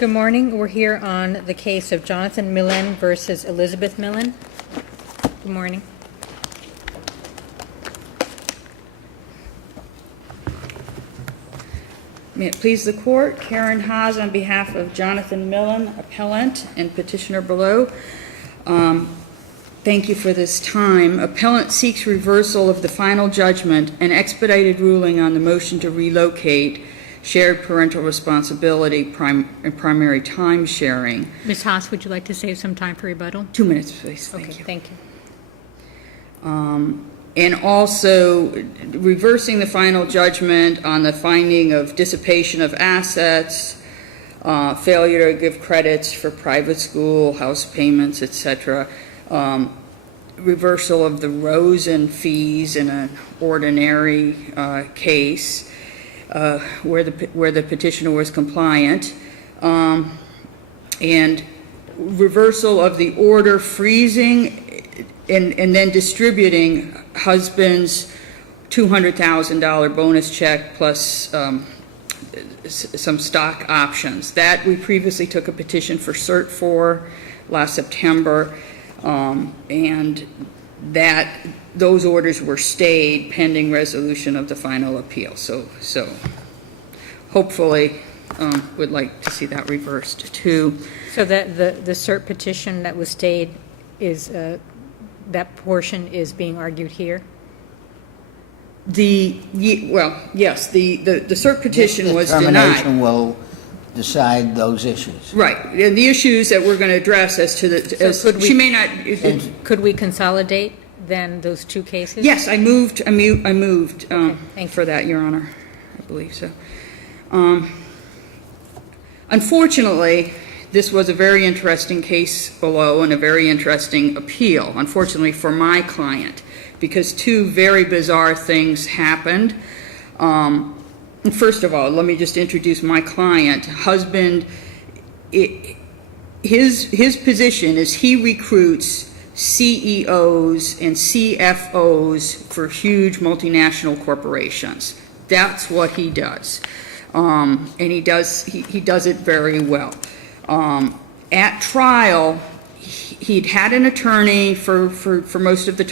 Good morning. We're here on the case of Jonathan Millen versus Elizabeth Millen. Good morning. May it please the court, Karen Haas on behalf of Jonathan Millen, appellant, and petitioner below. Thank you for this time. Appellant seeks reversal of the final judgment and expedited ruling on the motion to relocate shared parental responsibility and primary time sharing. Ms. Haas, would you like to save some time for rebuttal? 2 minutes, please. Thank you. Thank you. And also reversing the final judgment on the finding of dissipation of assets, failure to give credits for private school, house payments, etc., reversal of the Rosen fees in an ordinary case where the petitioner was compliant, and reversal of the order freezing and then distributing husband's $200,000 bonus check plus some stock options. That we previously took a petition for cert for last September, and that those orders were stayed pending resolution of the final appeal. So hopefully would like to see that reversed too. So that the cert petition that was stayed is that portion is being argued here? Well, yes, the cert petition was denied. Determination will decide those issues. Right, and the issues that we're going to address as to the, she may not. Could we consolidate then those two cases? Yes, I moved Okay, for that, Your Honor. I believe so. Unfortunately, this was a very interesting case below and a very interesting appeal, unfortunately for my client, because two very bizarre things happened. First of all, let me just introduce my client. Husband, his position is he recruits CEOs and CFOs for huge multinational corporations. That's what he does, and he does it very well. At trial, he'd had an attorney for most of the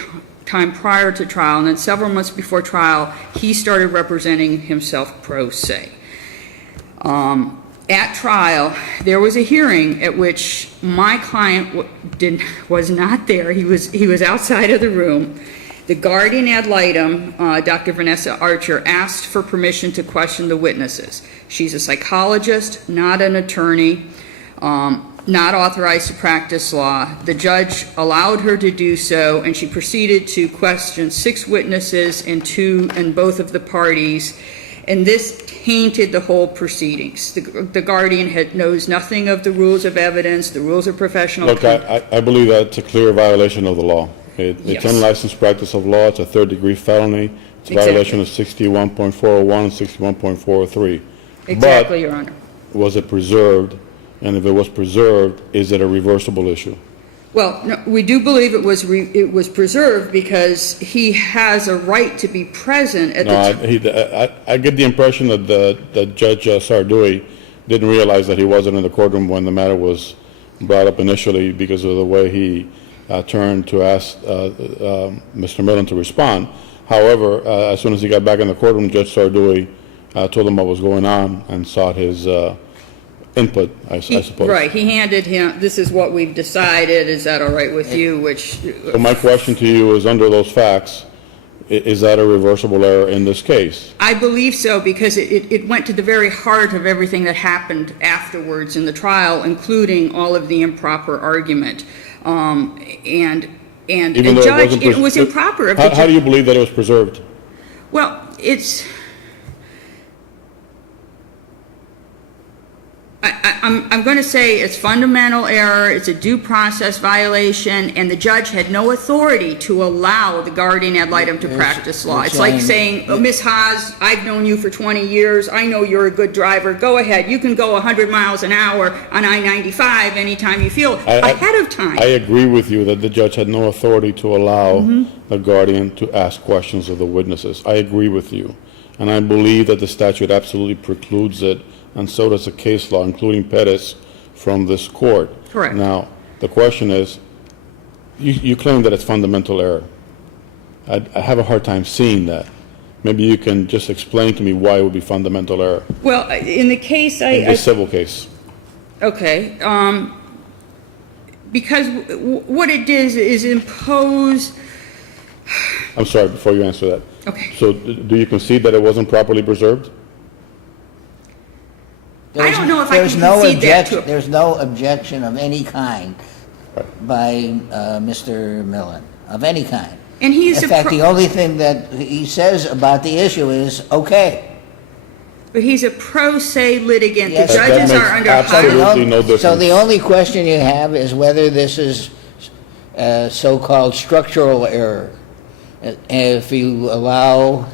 time prior to trial, and then several months before trial, he started representing himself pro se. At trial, there was a hearing at which my client was not there. He was outside of the room. The guardian ad litem, Dr. Vanessa Archer, asked for permission to question the witnesses. She's a psychologist, not an attorney, not authorized to practice law. The judge allowed her to do so, and she proceeded to question 6 witnesses and both of the parties, and this tainted the whole proceedings. The guardian knows nothing of the rules of evidence, the rules of professional conduct. I believe that's a clear violation of the law. It's unlicensed practice of law. It's a third-degree felony. It's a violation of 61.401 and 61.403. Exactly, Your Honor. Was it preserved? And if it was preserved, is it a reversible issue? Well, no, we do believe it was preserved because he has a right to be present at the time. I get the impression that Judge Sardui didn't realize that he wasn't in the courtroom when the matter was brought up initially because of the way he turned to ask Mr. Millen to respond. However, as soon as he got back in the courtroom, Judge Sardui told him what was going on and sought his input, I suppose. Right. He handed him, this is what we've decided. Is that all right with you? So my question to you is, under those facts, is that a reversible error in this case? I believe so, because it went to the very heart of everything that happened afterwards in the trial, including all of the improper argument. And the judge, it was improper. How do you believe that it was preserved? Well, I'm going to say it's fundamental error, it's a due process violation, and the judge had no authority to allow the guardian ad litem to practice law. It's like saying, oh, Ms. Haas, I've known you for 20 years, I know you're a good driver, go ahead, you can go 100 miles an hour on I-95 anytime you feel ahead of time. I agree with you that the judge had no authority to allow the guardian to ask questions of the witnesses. I agree with you. And I believe that the statute absolutely precludes it and so does the case law, including Pettis from this court. Correct. Now, the question is, you claim that it's fundamental error. I have a hard time seeing that. Maybe you can just explain to me why it would be fundamental error Well, in the case, in this civil case. okay, because what it did is impose, I'm sorry, before you answer that. okay. So do you concede that it wasn't properly preserved? I don't know if I There's can no concede that to objection. There's no objection of any kind by Mr. Millen, of any kind. And he's In fact, the only thing that he says about the issue is, okay. but he's a pro se litigant. The Yes. That judges makes are under absolutely high. no difference. So the only question you have is whether this is so-called structural error. If you allow,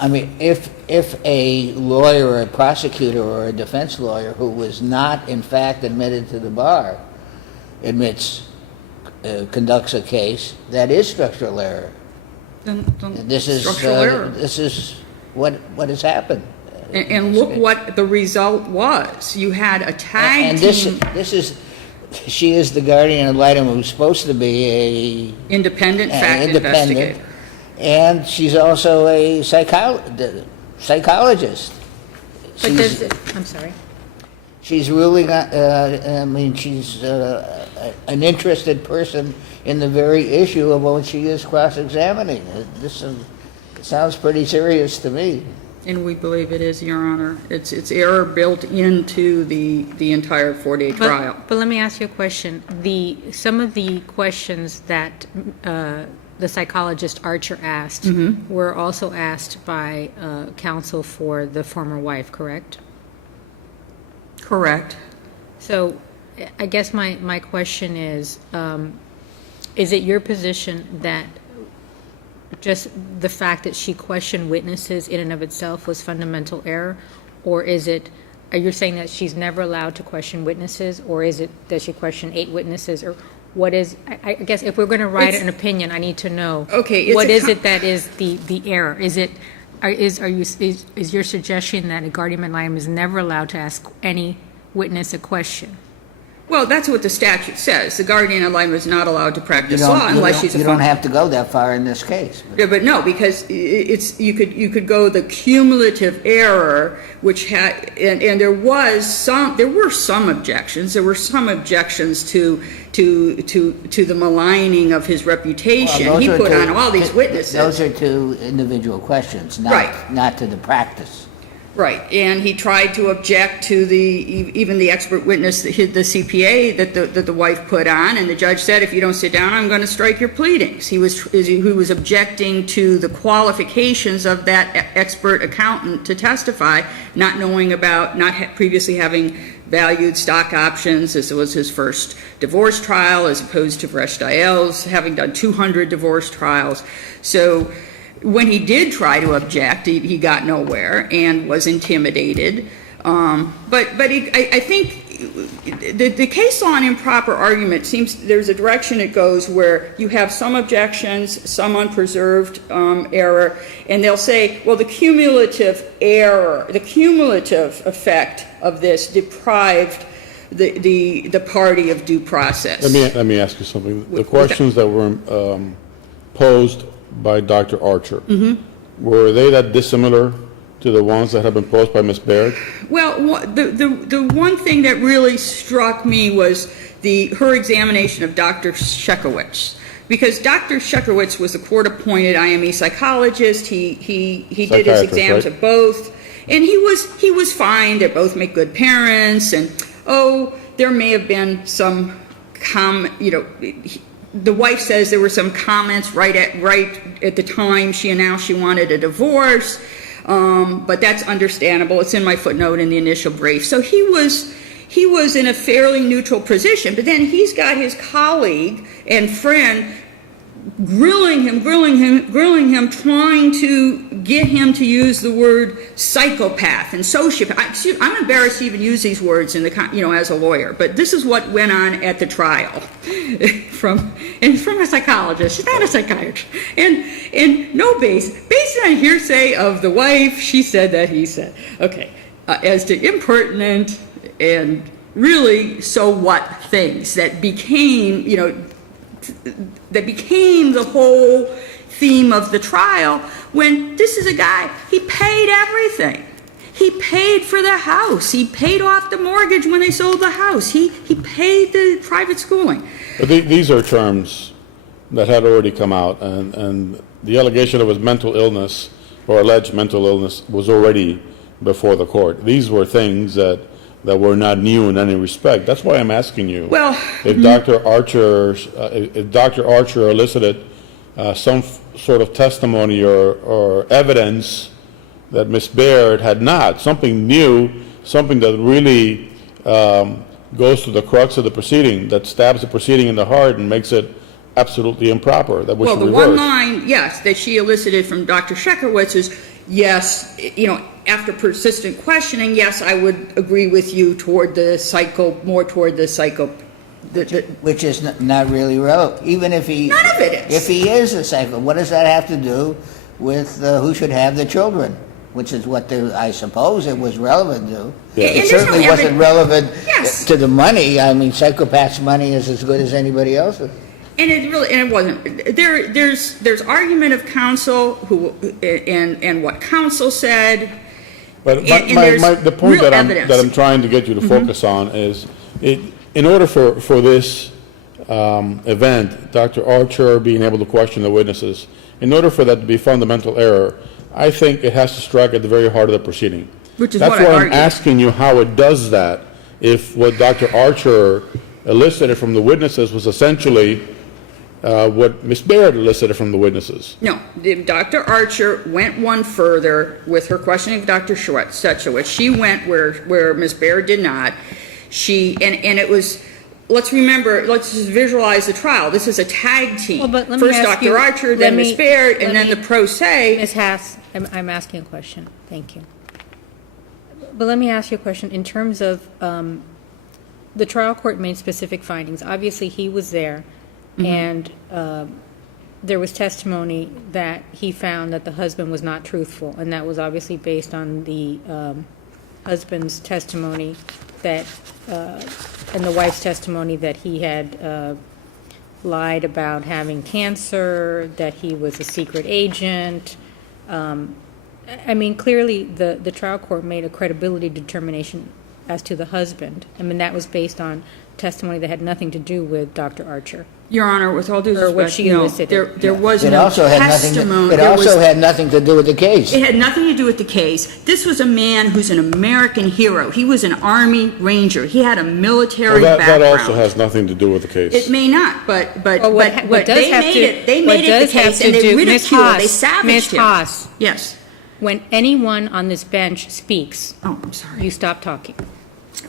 I mean, if a lawyer or a prosecutor or a defense lawyer who was not in fact admitted to the bar conducts a case, that is structural error. This is Structural error. This is what has happened. And look what the result was. You had a tag And team, this is, she is the guardian ad litem who's supposed to be independent fact independent, investigator. and she's also a psychologist. But does it, I'm sorry. She's ruling, I mean, she's an interested person in the very issue of what she is cross-examining. This sounds pretty serious to me. And we believe it is, Your Honor. It's error built into the entire 4-day trial. But let me ask you a question. Some of the questions that the psychologist Archer asked were also asked by counsel for the former wife, correct? Correct. So I guess my question is it your position that just the fact that she questioned witnesses in and of itself was fundamental error? Or are you saying that she's never allowed to question witnesses? Or is it that she questioned 8 witnesses? Or what is, I guess if we're going to write an opinion, I need to know. Okay, it's what a is it that is the error? Is your suggestion that a guardian ad litem is never allowed to ask any witness a question? Well, that's what the statute says. The guardian ad litem is not allowed to practice law unless she's a You don't have to go that far in this case. Yeah, but no, because you could go the cumulative error, which had and there were some objections. There were some objections to the maligning of his reputation. Well, He put on all these witnesses. Those are 2 individual questions, not to the practice. Right, and he tried to object to even the expert witness, the CPA that the wife put on, and the judge said, if you don't sit down, I'm going to strike your pleadings. He was objecting to the qualifications of that expert accountant to testify, not knowing about, previously having valued stock options. This was his first divorce trial, as opposed to Vresh Diel's having done 200 divorce trials. So when he did try to object, he got nowhere and was intimidated. I think the case law on improper argument seems there's a direction it goes where you have some objections, some unpreserved error, and they'll say, well, the cumulative effect of this deprived the party of due process. Let me ask you something. The questions that were posed by Dr. Archer, were they that dissimilar to the ones that have been posed by Ms. Baird? Well, the one thing that really struck me was her examination of Dr. Shekowitz, because Dr. Shekowitz was a court-appointed IME psychologist. He did his exams at both, and he was fine. They both make good parents, and there may have been some the wife says there were some comments right at the time she announced she wanted a divorce, but that's understandable. It's in my footnote in the initial brief. So he was in a fairly neutral position, but then he's got his colleague and friend grilling him, trying to get him to use the word psychopath and sociopath. I'm embarrassed to even use these words as a lawyer, but this is what went on at the trial from a psychologist. She's not a psychiatrist, and no based on hearsay of the wife. She said that he said, okay. as to impertinent and really so what things that became, that became the whole theme of the trial, when this is a guy, he paid everything. He paid for the house. He paid off the mortgage when they sold the house. He paid the private schooling. But these are terms that had already come out, and the allegation of his mental illness or alleged mental illness was already before the court. These were things that were not new in any respect. That's why I'm asking you. Well, if Dr. Archer elicited some sort of testimony or evidence that Ms. Baird had not, something new, something that really goes to the crux of the proceeding, that stabs the proceeding in the heart and makes it absolutely improper, that we should reverse. Well, the one line, yes, that she elicited from Dr. Sheckowitz is, yes, after persistent questioning, yes, I would agree with you toward the more toward the psycho. Which is not really relevant. Even if he... None of it is. If he is a psycho, what does that have to do with who should have the children? Which is what I suppose it was relevant to. Yeah. It certainly wasn't relevant Yes. to the money. I mean, psychopaths' money is as good as anybody else's. And it wasn't. There's argument of counsel and what counsel said. But the point real that evidence. I'm trying to get you to focus on is, in order for this event, Dr. Archer being able to question the witnesses, in order for that to be fundamental error, I think it has to strike at the very heart of the proceeding. Which is That's what I why I'm argued. asking you how it does that, if what Dr. Archer elicited from the witnesses was essentially what Ms. Baird elicited from the witnesses. No, Dr. Archer went one further with her questioning of Dr. Schwartz. She went where Ms. Baird did not. And it was, let's remember, let's just visualize the trial. This is a tag team. Well, but let me First ask Dr. you- Archer, then Ms. Baird, and then the pro se. Ms. Haas, I'm asking a question. Thank you. But let me ask you a question. In terms of the trial court made specific findings. Obviously, he was there, and there was testimony that he found that the husband was not truthful, and that was obviously based on the husband's testimony that, and the wife's testimony that he had lied about having cancer, that he was a secret agent. I mean, clearly, the trial court made a credibility determination as to the husband. I mean, that was based on testimony that had nothing to do with Dr. Archer. Your Honor, with all due Or what respect, she elicited. there was It no also had nothing. testimony. It also had nothing to do with the case. It had nothing to do with the case. This was a man who's an American hero. He was an Army Ranger. He had a military Well, that background. also has nothing to do with the case. It may not, but Well, what does they have made to- it. They what made it does the have case, to and they do- Ms. ridiculed. They Haas, savaged Ms. him. Haas. Yes. When anyone on this bench speaks, Oh, I'm sorry. you stop talking.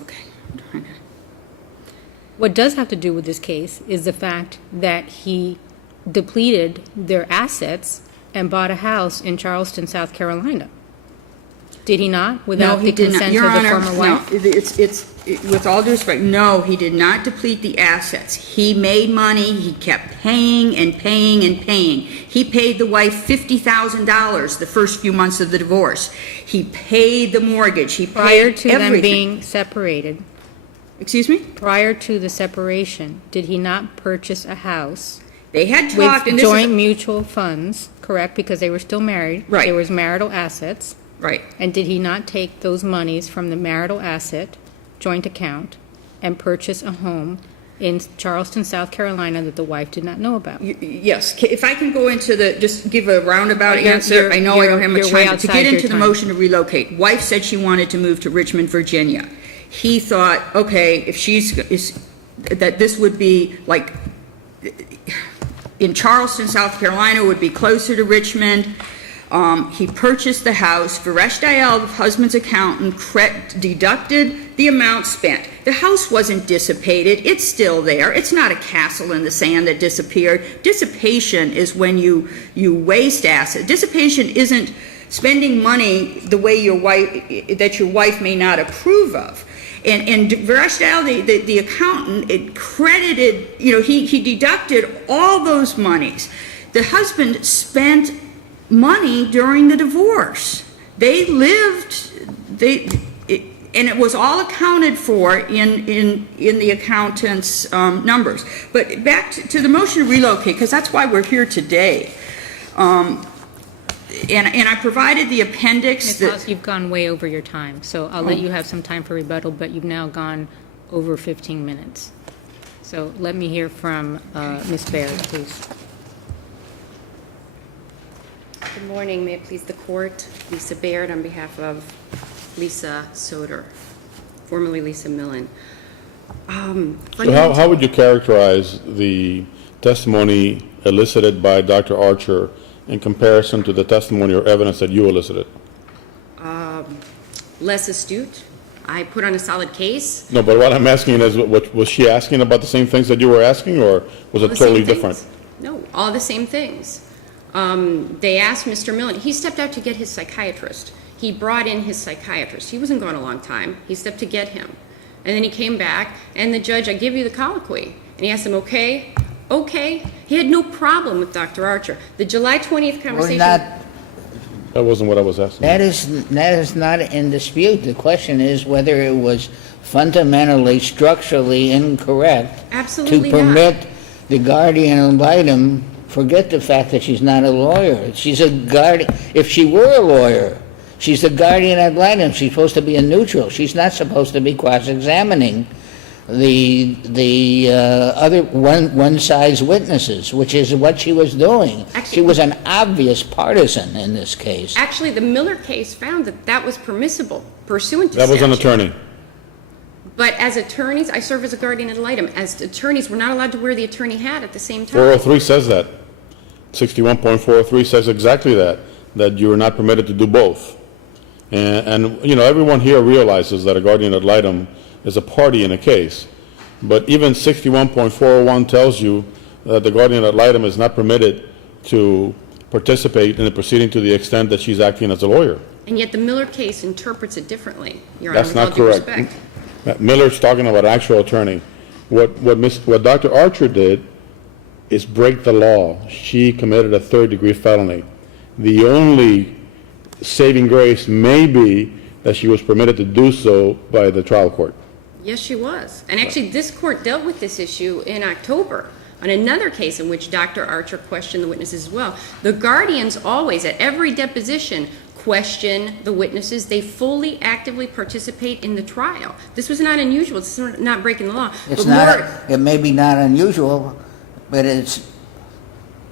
Okay. I'm trying to- What does have to do with this case is the fact that he depleted their assets and bought a house in Charleston, South Carolina. Did he not? No, Without he the did not. consent Your of the Honor, former no. wife? With all due respect, no, he did not deplete the assets. He made money. He kept paying and paying and paying. He paid the wife $50,000 the first few months of the divorce. He paid the mortgage. He Prior paid to them everything. being separated, Excuse me? prior to the separation, did he not purchase a house They had talked, and with this joint is mutual funds, correct? Because they were still married. Right. There was marital assets. right. And did he not take those monies from the marital asset joint account and purchase a home in Charleston, South Carolina that the wife did not know about? Yes, if I can go into just give a roundabout You're- answer, I know I don't have much you're way time, to outside get your into the time. motion to relocate. Wife said she wanted to move to Richmond, Virginia. He thought, okay, if that this would be like, in Charleston, South Carolina, would be closer to Richmond. He purchased the house. Varesh Dayal, the husband's accountant, deducted the amount spent. The house wasn't dissipated. It's still there. It's not a castle in the sand that disappeared. Dissipation is when you waste assets. Dissipation isn't spending money the way your wife may not approve of. And Varesh Dayal, the accountant, it credited, he deducted all those monies. The husband spent money during the divorce. They lived, and it was all accounted for in the accountant's numbers. But back to the motion to relocate, because that's why we're here today. And I provided the appendix. Ms. House, you've gone way over your time, so I'll let you have some time for rebuttal, but you've now gone over 15 minutes. So let me hear from Ms. Baird, please. Good morning. May it please the court. Lisa Baird on behalf of Lisa Soder, formerly Lisa Millen. So how would you characterize the testimony elicited by Dr. Archer in comparison to the testimony or evidence that you elicited? Less astute. I put on a solid case. No, but what I'm asking is, was she asking about the same things that you were asking, or was it The totally same different? things. No, all the same things. They asked Mr. Millen. He stepped out to get his psychiatrist. He brought in his psychiatrist. He wasn't gone a long time. He stepped to get him. And then he came back, and the judge, I give you the colloquy. And he asked him, okay? Okay. He had no problem with Dr. Archer. The July 20th conversation. That wasn't what I was asking. That is not in dispute. The question is whether it was fundamentally, structurally incorrect Absolutely to not. permit the guardian ad litem, forget the fact that she's not a lawyer. She's a guardian. If she were a lawyer, she's the guardian ad litem. She's supposed to be a neutral. She's not supposed to be cross-examining the other one side's witnesses, which is what she was doing. Actually, she was an obvious partisan in this case. Actually, the Miller case found that that was permissible, pursuant to That was an statute. attorney. But as attorneys, I serve as a guardian ad litem. As attorneys, we're not allowed to wear the attorney hat at the same time. 403 says that. 61.403 says exactly that you are not permitted to do both. And you know, everyone here realizes that a guardian ad litem is a party in a case. But even 61.401 tells you that the guardian ad litem is not permitted to participate in the proceeding to the extent that she's acting as a lawyer. And yet the Miller case interprets it differently, Your Honor, That's with all not due correct. respect. Miller's talking about an actual attorney. What Dr. Archer did is break the law. She committed a third-degree felony. The only saving grace may be that she was permitted to do so by the trial court. Yes, she was. And actually, this court dealt with this issue in October on another case in which Dr. Archer questioned the witnesses as well. The guardians always, at every deposition, question the witnesses. They fully, actively participate in the trial. This was not unusual. This is not breaking the law. It's But not. more- It may be not unusual, but it's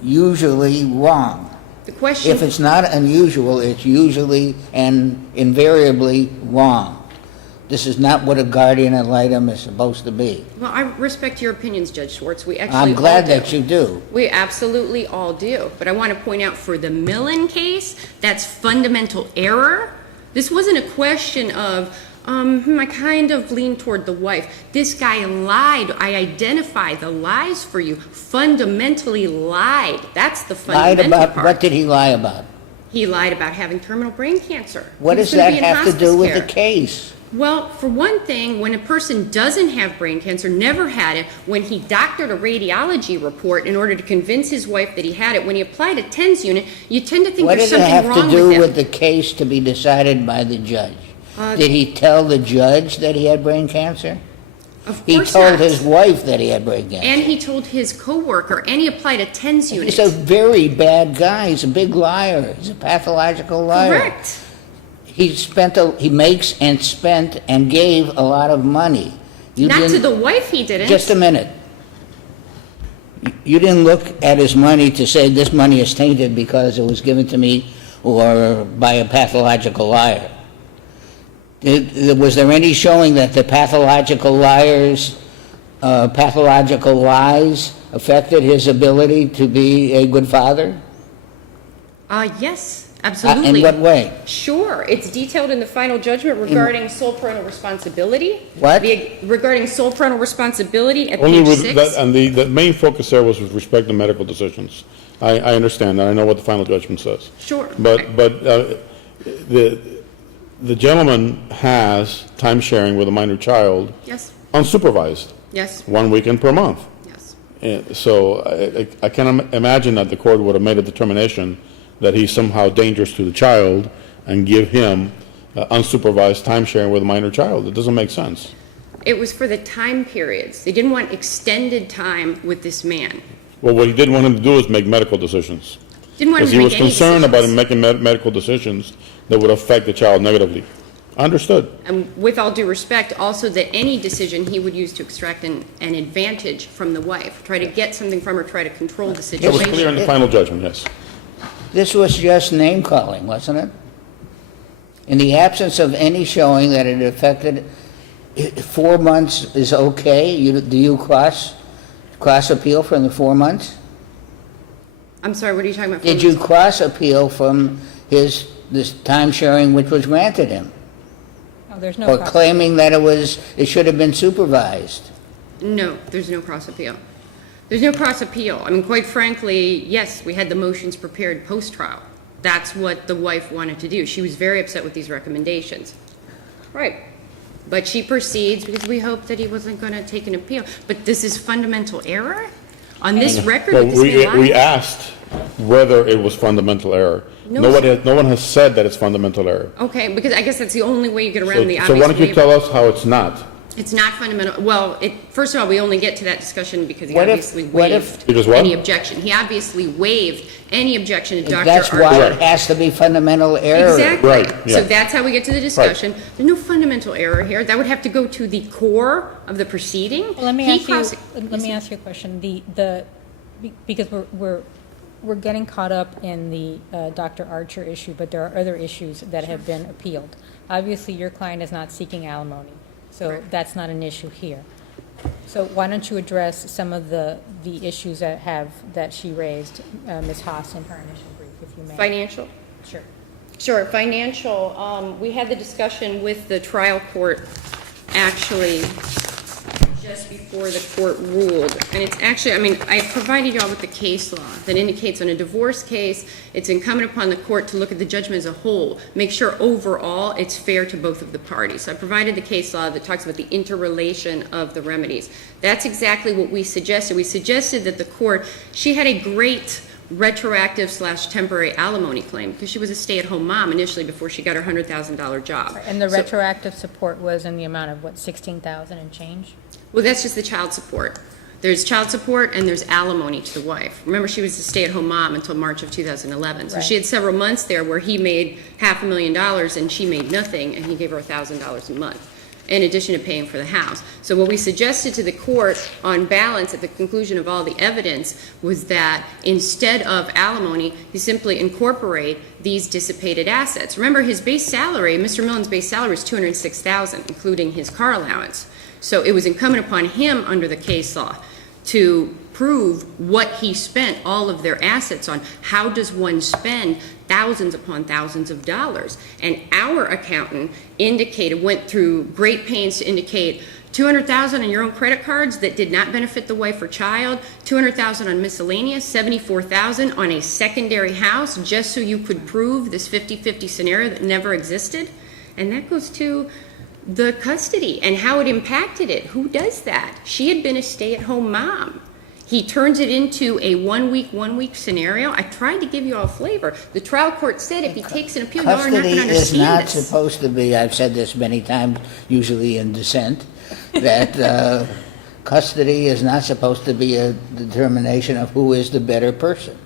usually wrong. the question. If it's not unusual, it's usually and invariably wrong. This is not what a guardian ad litem is supposed to be. Well, I respect your opinions, Judge Schwartz. We actually I'm glad all do. that you do. We absolutely all do. But I want to point out for the Millen case, that's fundamental error. This wasn't a question of, I kind of lean toward the wife. This guy lied. I identify the lies for you. Fundamentally lied. That's the Lied fundamental about, part. what did he lie about? He lied about having terminal brain cancer. What He was does gonna that be in have to hospice do with care. the case? Well, for one thing, when a person doesn't have brain cancer, never had it, when he doctored a radiology report in order to convince his wife that he had it, when he applied a TENS unit, you tend to think What there's does it something have to wrong do with with him. the case to be decided by the judge? Did he tell the judge that he had brain cancer? Of He course told not. his wife that he had brain cancer. And he told his coworker, and he applied a TENS unit. He's a very bad guy. He's a big liar. He's a pathological liar. Correct. He makes and spent and gave a lot of money. You Not to didn't- the wife he didn't. Just a minute. You didn't look at his money to say this money is tainted because it was given to me or by a pathological liar. Was there any showing that the pathological lies affected his ability to be a good father? Yes, absolutely. In what way? Sure. It's detailed in the final judgment regarding sole parental responsibility. What? Regarding sole parental responsibility at Only page with 6. that, and the main focus there was with respect to medical decisions. I understand that. I know what the final judgment says. Sure. But the gentleman has time sharing with a minor child Yes, unsupervised, yes, 1 weekend per month. yes. So I can imagine that the court would have made a determination that he's somehow dangerous to the child and give him unsupervised time sharing with a minor child. It doesn't make sense. It was for the time periods. They didn't want extended time with this man. Well, what he didn't want him to do is make medical decisions. Didn't want him Because to he make was any concerned about him decisions. making medical decisions that would affect the child negatively. Understood. And with all due respect, also that any decision he would use to extract an advantage from the wife, try to get something from her, try to control the That was clear in situation. the final judgment, yes. This was just name-calling, wasn't it? In the absence of any showing that it affected, 4 months is okay? Do you cross appeal from the 4 months? I'm sorry, what are you talking about? Did you cross appeal from this time sharing which was granted him? No, there's no Or cross. claiming that it should have been supervised? No, there's no cross appeal. There's no cross appeal. I mean, quite frankly, yes, we had the motions prepared post-trial. That's what the wife wanted to do. She was very upset with these recommendations. Right. But she proceeds because we hoped that he wasn't going to take an appeal. But this is fundamental error? On this record, Well, with this man we lying? asked whether it was fundamental error. No, No one has said that it's fundamental error. Okay, because I guess that's the only way you get around the So obvious why don't you waiver. tell us how it's not? It's not fundamental. Well, first of all, we only get to that discussion because he What if- obviously what if- waived Because what? any objection. He obviously waived any objection to Dr. That's why Archer. it has to be fundamental error. Exactly. Right, So yeah. that's how we get to the discussion. There's no fundamental error here. That would have to go to the core of the proceeding. Well, let me He ask you, cross- let me ask you a question. Because we're getting caught up in the Dr. Archer issue, but there are other issues that have been appealed. Obviously, your client is not seeking alimony, so Correct. that's not an issue here. So why don't you address some of the issues that she raised, Ms. Haas, in her initial brief, if you may? Financial? Sure. Sure, financial. We had the discussion with the trial court actually just before the court ruled. And it's actually, I mean, I provided you all with the case law that indicates on a divorce case, it's incumbent upon the court to look at the judgment as a whole, make sure overall it's fair to both of the parties. So I provided the case law that talks about the interrelation of the remedies. That's exactly what we suggested. We suggested that the court, she had a great retroactive/temporary alimony claim because she was a stay-at-home mom initially before she got her $100,000 job. And the So- retroactive support was in the amount of, what, 16,000 and change? Well, that's just the child support. There's child support and there's alimony to the wife. Remember, she was a stay-at-home mom until March of 2011. So Right. she had several months there where he made $500,000 and she made nothing, and he gave her $1,000 a month, in addition to paying for the house. So what we suggested to the court on balance at the conclusion of all the evidence was that instead of alimony, you simply incorporate these dissipated assets. Remember, his base salary, Mr. Millen's base salary was $206,000, including his car allowance. So it was incumbent upon him under the case law to prove what he spent all of their assets on. How does one spend thousands upon thousands of dollars? And our accountant went through great pains to indicate $200,000 on your own credit cards that did not benefit the wife or child, $200,000 on miscellaneous, $74,000 on a secondary house, just so you could prove this 50-50 scenario that never existed. And that goes to the custody and how it impacted it. Who does that? She had been a stay-at-home mom. He turns it into a one-week scenario. I tried to give you all a flavor. The trial court said if he takes an appeal, y'all are not going Custody to is understand not this. supposed to be, I've said this many times, usually in dissent, that custody is not supposed to be a determination of who is the better person.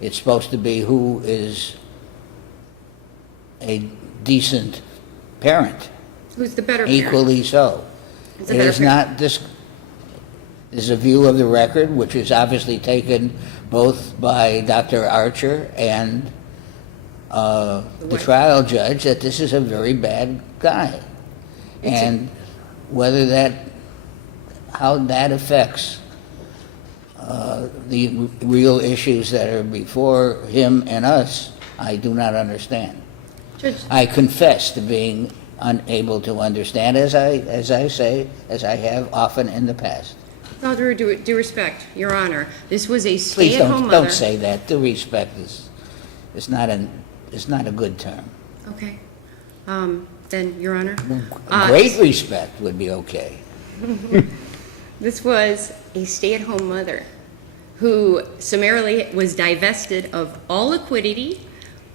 It's supposed to be who is a decent parent, Who's the better parent? equally so. It's a It better is parent. not, this is a view of the record, which is obviously taken both by Dr. Archer and the trial judge, that this is a very bad guy. And whether how that affects the real issues that are before him and us, I do not understand. Judge, I confess to being unable to understand, as I say, as I have often in the past. with all due respect, Your Honor, this was a Please stay-at-home mother. don't say that. Due respect is not a good term. Okay. Then, Your Honor. Great respect would be okay. This was a stay-at-home mother who summarily was divested of all liquidity.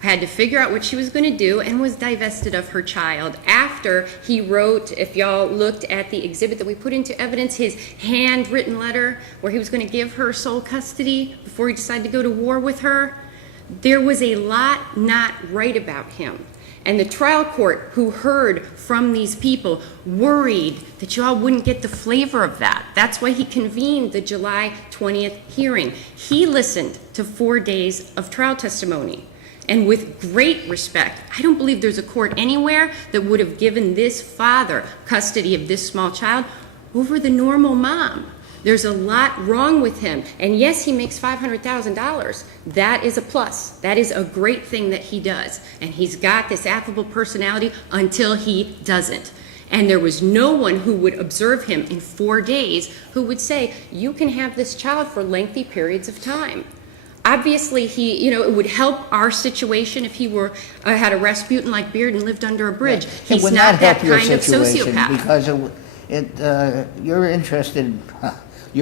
had to figure out what she was going to do, and was divested of her child after he wrote, if y'all looked at the exhibit that we put into evidence, his handwritten letter where he was going to give her sole custody before he decided to go to war with her. There was a lot not right about him. And the trial court, who heard from these people, worried that y'all wouldn't get the flavor of that. That's why he convened the July 20th hearing. He listened to 4 days of trial testimony. And with great respect, I don't believe there's a court anywhere that would have given this father custody of this small child over the normal mom. There's a lot wrong with him. And yes, he makes $500,000. That is a plus. That is a great thing that he does. And he's got this affable personality until he doesn't. And there was no one who would observe him in 4 days who would say, you can have this child for lengthy periods of time. Obviously, it would help our situation if he were had a Rasputin-like beard and lived under a bridge. It He's would not not that help your kind of situation sociopath. because you're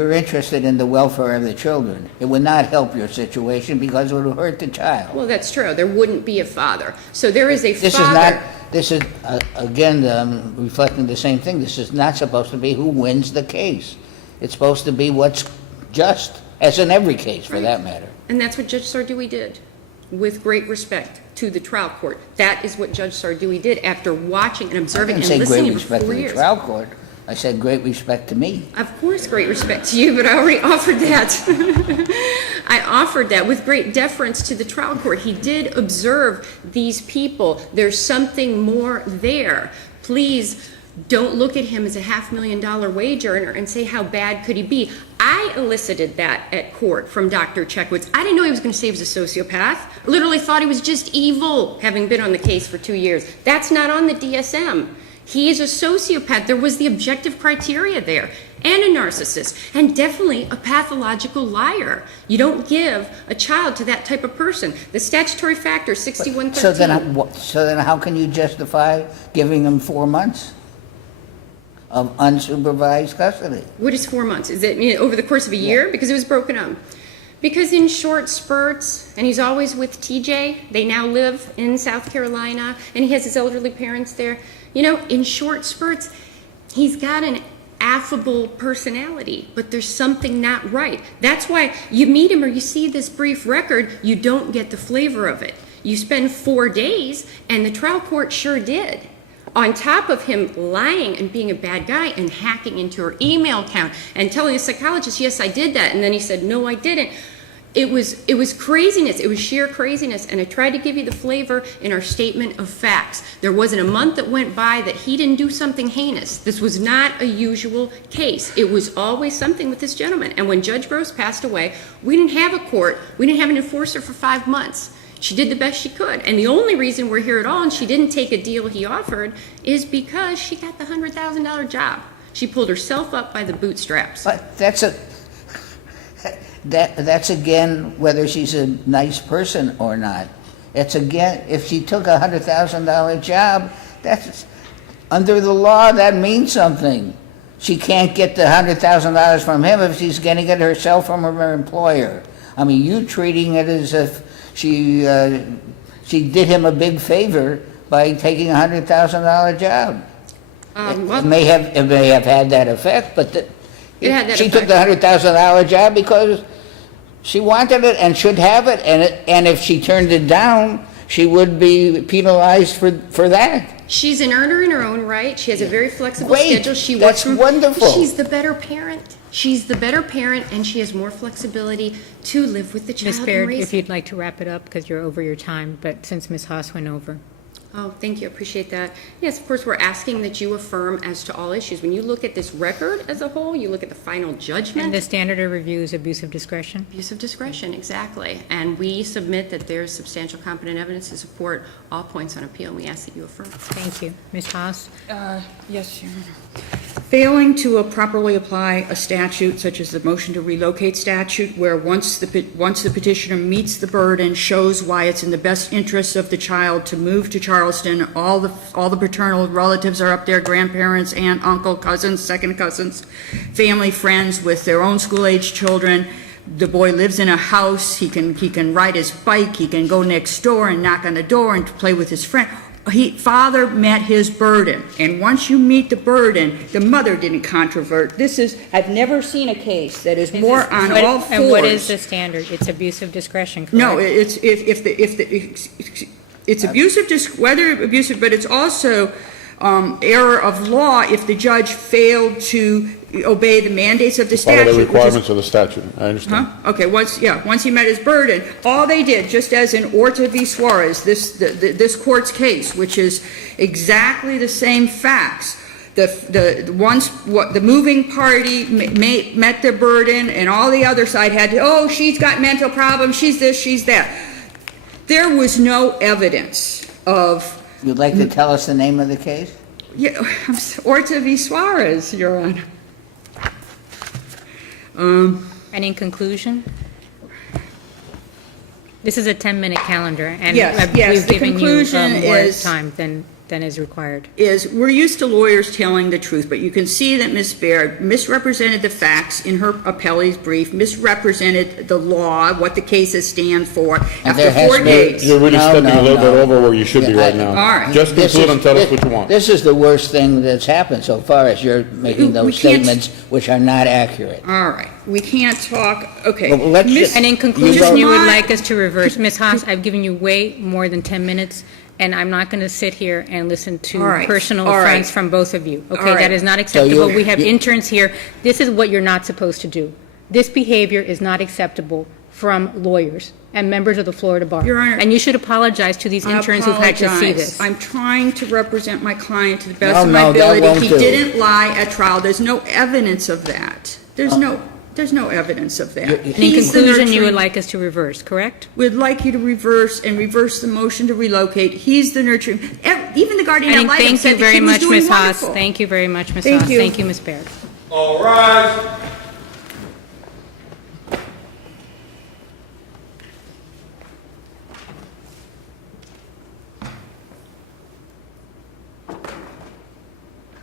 interested in the welfare of the children. It would not help your situation because it would hurt the child. Well, that's true. There wouldn't be a father. So there is a This father. again, reflecting the same thing. This is not supposed to be who wins the case. It's supposed to be what's just, as in every case for that matter. And that's what Judge Sardui did, with great respect to the trial court. That is what Judge Sardui did after watching and I observing didn't and say great listening for respect 4 to the years. trial court. I said great respect to me. Of course, great respect to you, but I already offered that. I offered that with great deference to the trial court. He did observe these people. There's something more there. Please don't look at him as a $500,000 wage earner and say how bad could he be. I elicited that at court from Dr. Checkwitz. I didn't know he was going to say he was a sociopath. Literally thought he was just evil, having been on the case for 2 years. That's not on the DSM. He is a sociopath. There was the objective criteria there, and a narcissist, and definitely a pathological liar. You don't give a child to that type of person. The statutory factor, 6113. So then how can you justify giving him 4 months of unsupervised custody? What is 4 months? Is it over the course of a year? Because it was broken up. Because in short spurts, and he's always with TJ, they now live in South Carolina, and he has his elderly parents there. In short spurts, he's got an affable personality, but there's something not right. That's why you meet him or you see this brief record, you don't get the flavor of it. You spend 4 days, and the trial court sure did. On top of him lying and being a bad guy and hacking into her email account and telling the psychologist, yes, I did that, and then he said, no, I didn't. It was craziness. It was sheer craziness, and I tried to give you the flavor in our statement of facts. There wasn't a month that went by that he didn't do something heinous. This was not a usual case. It was always something with this gentleman. And when Judge Gross passed away, we didn't have a court. We didn't have an enforcer for 5 months. She did the best she could. And the only reason we're here at all, and she didn't take a deal he offered, is because she got the $100,000 job. She pulled herself up by the bootstraps. But that's again whether she's a nice person or not. It's again, if she took a $100,000 job, that's under the law, that means something. She can't get the $100,000 from him if she's getting it herself from her employer. I mean, you treating it as if she did him a big favor by taking a $100,000 job. It may have had that effect, but she took the $100,000 job because she wanted it and should have it, and if she turned it down, she would be penalized for that. She's an earner in her own right. She has a very flexible Great. schedule. She That's works from, wonderful. She's the better parent. She's the better parent, and she has more flexibility to live with the child Ms. and Baird, raise if you'd like to wrap it up, because you're over your time, but since Ms. Haas went over. Oh, thank you. I appreciate that. Yes, of course, we're asking that you affirm as to all issues. When you look at this record as a whole, you look at the final judgment. And the standard of review is abuse of discretion? Abuse of discretion, exactly. And we submit that there's substantial competent evidence to support all points on appeal, and we ask that you affirm. Thank you. Ms. Haas? Yes, Your Honor. Failing to properly apply a statute such as the motion to relocate statute, where once the petitioner meets the burden, shows why it's in the best interest of the child to move to Charleston, all the paternal relatives are up there, grandparents, aunt, uncle, cousins, second cousins, family, friends with their own school-age children, the boy lives in a house, he can ride his bike, he can go next door and knock on the door and play with his friend. Father met his burden, and once you meet the burden, the mother didn't controvert. I've never seen a case that is more on all fours. And what is the standard? It's abuse of discretion, correct? No, it's, it's abusive, whether abusive, but it's also error of law if the judge failed to obey the mandates of the Part statute. of the requirements of the statute, I understand. Okay, once he met his burden, all they did, just as in Orta v. Suarez, this court's case, which is exactly the same facts, the moving party met their burden, and all the other side had to, oh, she's got mental problems, she's this, she's that. There was no evidence of... You'd like to tell us the name of the case? Yeah, Orta v. Suarez, Your Honor. And in conclusion? This is a 10-minute calendar, and Yes, we've the given you conclusion more is- time than is required. We're used to lawyers telling the truth, but you can see that Ms. Baird misrepresented the facts in her appellee's brief, misrepresented the law, what the cases stand for. After 4 days. You're really No, stepping no, a little no. bit over where you should be Yeah, right now. All right. Just conclude and tell us what you want. This is the worst thing that's happened so far, is you're making We those can't- statements which are not accurate. All right, we can't talk, okay. Well, let's Miss- just- And in conclusion, you would my- like us to reverse. Ms. Haas, I've given you way more than 10 minutes, and I'm not going to sit here and listen to All right, personal all right. affronts from both of you. Okay, All right. that is not acceptable. you- We have you- interns here. This is what you're not supposed to do. This behavior is not acceptable from lawyers and members of the Florida Bar. Your Honor, And you should apologize to these I interns who've had to see apologize. this. I'm trying to represent my client to the best No, of my no, that ability. won't He do. didn't lie at trial. There's no evidence of that. There's no evidence of that. And in He's the conclusion, you would nurturing- like us to reverse, correct? We'd like you to reverse the motion to relocate. He's the nurturing, even the guardian ad And litem thank said you that very he was much, doing Ms. Haas. wonderful. Thank you very much, Ms. Thank Haas. you. Thank you, Ms. Baird. All rise.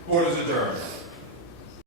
Court is adjourned.